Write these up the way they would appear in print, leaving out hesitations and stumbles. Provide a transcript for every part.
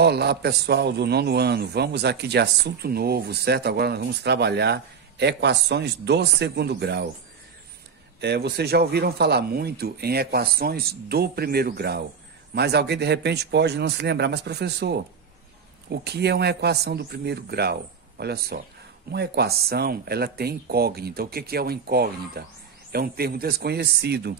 Olá, pessoal do nono ano. Vamos aqui de assunto novo, certo? Agora nós vamos trabalhar equações do segundo grau. Vocês já ouviram falar muito em equações do primeiro grau, mas alguém de repente pode não se lembrar. Mas, professor, o que é uma equação do primeiro grau? Olha só, uma equação, ela tem incógnita. O que é uma incógnita? É um termo desconhecido,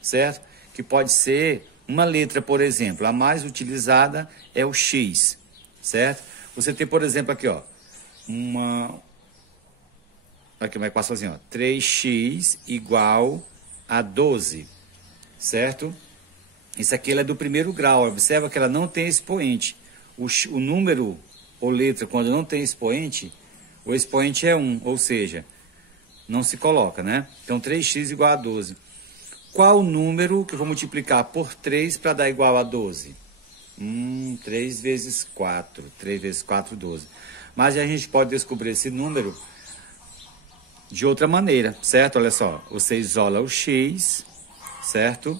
certo? Que pode ser uma letra, por exemplo. A mais utilizada é o X, certo? Você tem, por exemplo, aqui, ó, uma equação assim, ó, 3x igual a 12, certo? Isso aqui ela é do primeiro grau. Observa que ela não tem expoente. O número ou letra, quando não tem expoente, o expoente é 1, ou seja, não se coloca, né? Então, 3x igual a 12. Qual o número que eu vou multiplicar por 3 para dar igual a 12? 3 vezes 4. 3 vezes 4, 12. Mas a gente pode descobrir esse número de outra maneira, certo? Olha só, você isola o x, certo?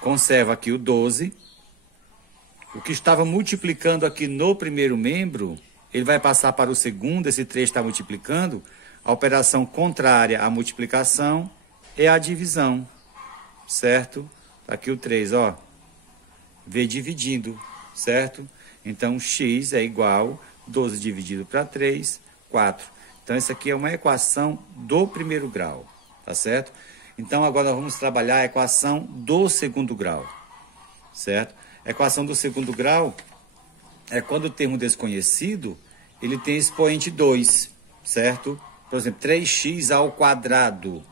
Conserva aqui o 12. O que estava multiplicando aqui no primeiro membro, ele vai passar para o segundo, esse 3 está multiplicando. A operação contrária à multiplicação é a divisão, certo? Tá aqui o 3, ó. V dividindo, certo? Então, x é igual 12 dividido para 3, 4. Então, essa aqui é uma equação do primeiro grau, tá certo? Então, agora nós vamos trabalhar a equação do segundo grau, certo? A equação do segundo grau é quando o termo desconhecido, ele tem expoente 2, certo? Por exemplo, 3x ao quadrado.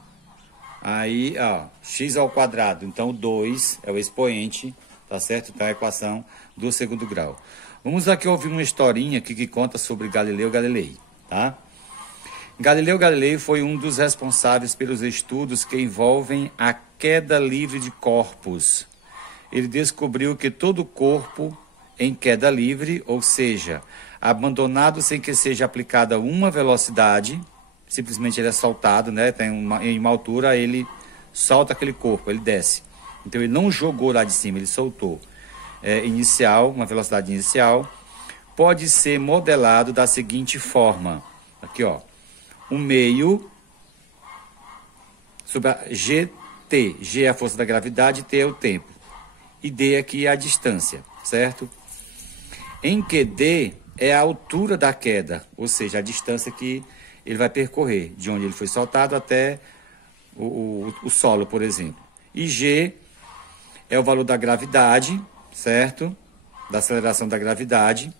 Aí, ó, x ao quadrado. Então, 2 é o expoente, tá certo? Então, é a equação do segundo grau. Vamos aqui ouvir uma historinha aqui que conta sobre Galileu Galilei, tá? Galileu Galilei foi um dos responsáveis pelos estudos que envolvem a queda livre de corpos. Ele descobriu que todo corpo em queda livre, ou seja, abandonado sem que seja aplicada uma velocidade, simplesmente ele é soltado, né? Em uma altura, ele solta aquele corpo, ele desce. Então, ele não jogou lá de cima, ele soltou. Inicial, uma velocidade inicial, pode ser modelado da seguinte forma. Aqui, ó. O meio sobre a gt. G é a força da gravidade, T é o tempo. E D aqui é a distância, certo? Em que D é a altura da queda, ou seja, a distância que ele vai percorrer, de onde ele foi soltado até o solo, por exemplo. E G é o valor da gravidade, certo? Da aceleração da gravidade.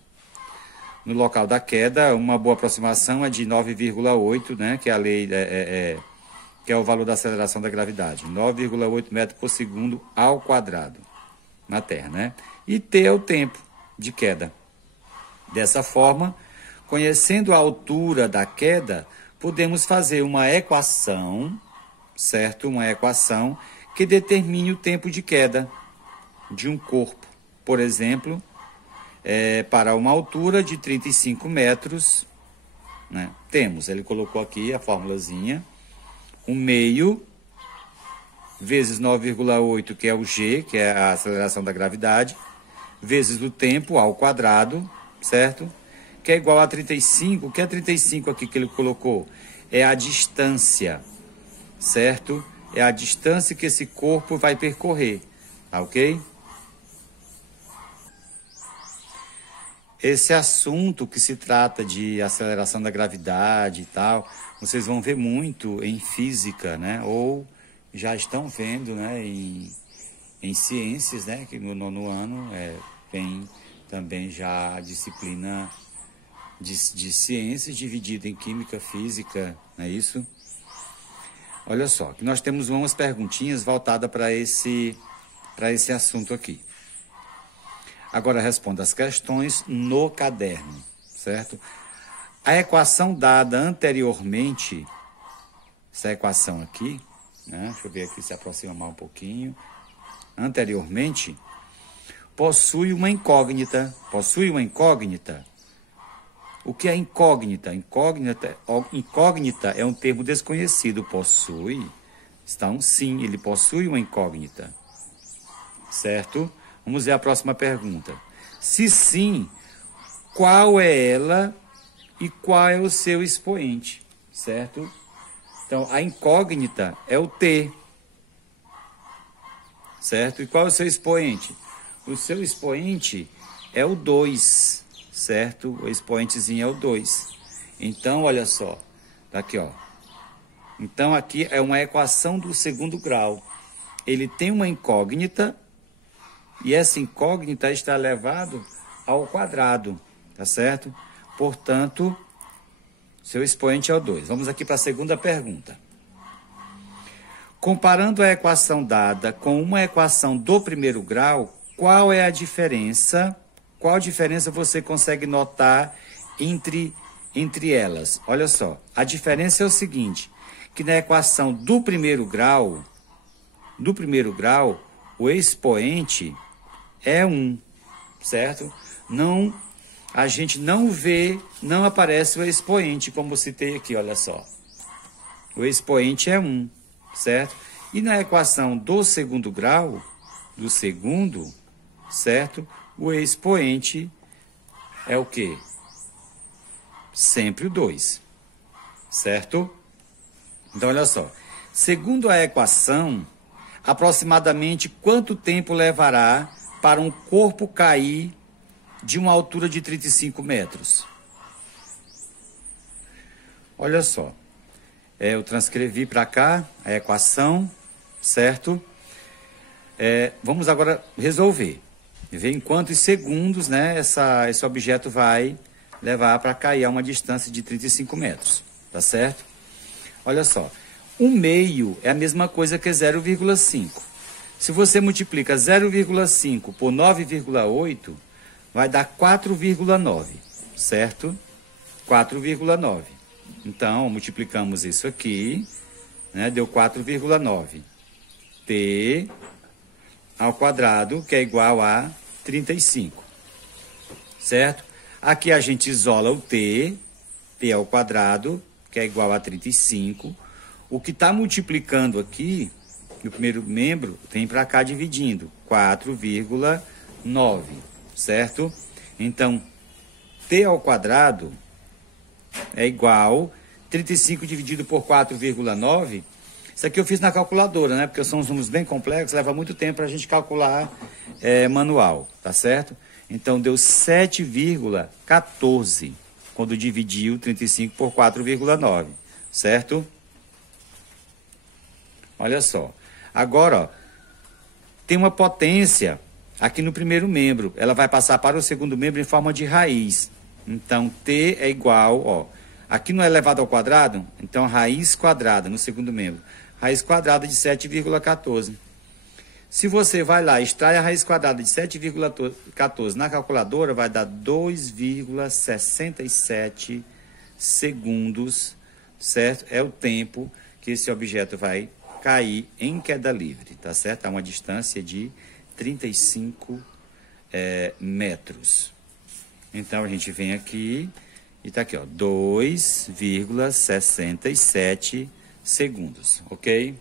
No local da queda, uma boa aproximação é de 9,8, né? Que é a lei, que é o valor da aceleração da gravidade. 9,8 metros por segundo ao quadrado na Terra, né? E T é o tempo de queda. Dessa forma, conhecendo a altura da queda, podemos fazer uma equação, certo? Uma equação que determine o tempo de queda de um corpo. Por exemplo, para uma altura de 35 metros, né? Ele colocou aqui a formulazinha, o meio vezes 9,8, que é o G, que é a aceleração da gravidade, vezes o tempo ao quadrado, certo? Que é igual a 35. O que é 35 aqui que ele colocou? É a distância, certo? É a distância que esse corpo vai percorrer, tá ok? Esse assunto que se trata de aceleração da gravidade e tal, vocês vão ver muito em física, né? Ou já estão vendo, né? Em ciências, né? Que no nono ano tem também já a disciplina de ciências dividida em química, física, não é isso? Olha só, que nós temos umas perguntinhas voltadas para esse assunto aqui. Agora responda as questões no caderno, certo? A equação dada anteriormente, essa equação aqui, né? Deixa eu ver aqui se aproxima mais um pouquinho. Anteriormente, possui uma incógnita. Possui uma incógnita. O que é incógnita? Incógnita é um termo desconhecido. Possui. Então, sim, ele possui uma incógnita. Certo? Vamos ver a próxima pergunta. Se sim, qual é ela e qual é o seu expoente, certo? Então, a incógnita é o t, certo? E qual é o seu expoente? O seu expoente é o 2, certo? O expoentezinho é o 2. Então, olha só, tá aqui, ó. Então, aqui é uma equação do segundo grau. Ele tem uma incógnita e essa incógnita está elevado ao quadrado, tá certo? Portanto, seu expoente é o 2. Vamos aqui para a segunda pergunta. Comparando a equação dada com uma equação do primeiro grau, qual é a diferença? Qual diferença você consegue notar entre elas? Olha só, a diferença é o seguinte, que na equação do primeiro grau, o expoente é 1, certo? Não, a gente não vê, não aparece o expoente, como eu citei aqui, olha só. O expoente é 1, certo? E na equação do segundo grau, do segundo, certo? O expoente é o quê? Sempre o 2, certo? Então, olha só. Segundo a equação, aproximadamente quanto tempo levará para um corpo cair de uma altura de 35 metros? Olha só. Eu transcrevi para cá a equação, certo? Vamos agora resolver. Ver em quantos segundos, né, esse objeto vai levar para cair a uma distância de 35 metros, tá certo? Olha só, 1/2 é a mesma coisa que 0,5. Se você multiplica 0,5 por 9,8, vai dar 4,9, certo? 4,9. Então, multiplicamos isso aqui, né, deu 4,9. T ao quadrado, que é igual a 35, certo? Aqui a gente isola o t ao quadrado, que é igual a 35. O que está multiplicando aqui, no primeiro membro, vem para cá dividindo, 4,9, certo? Então, t ao quadrado é igual 35 dividido por 4,9. Isso aqui eu fiz na calculadora, né? Porque são uns números bem complexos, leva muito tempo para a gente calcular manual, tá certo? Então, deu 7,14 quando dividiu 35 por 4,9, certo? Olha só. Agora, ó, tem uma potência aqui no primeiro membro. Ela vai passar para o segundo membro em forma de raiz. Então, T é igual, ó, aqui não é elevado ao quadrado, então raiz quadrada no segundo membro. Raiz quadrada de 7,14. Se você vai lá e extrai a raiz quadrada de 7,14 na calculadora, vai dar 2,67 segundos, certo? É o tempo que esse objeto vai cair em queda livre, tá certo? A uma distância de 35 metros. Então, a gente vem aqui e tá aqui, ó, 2,67 segundos, ok?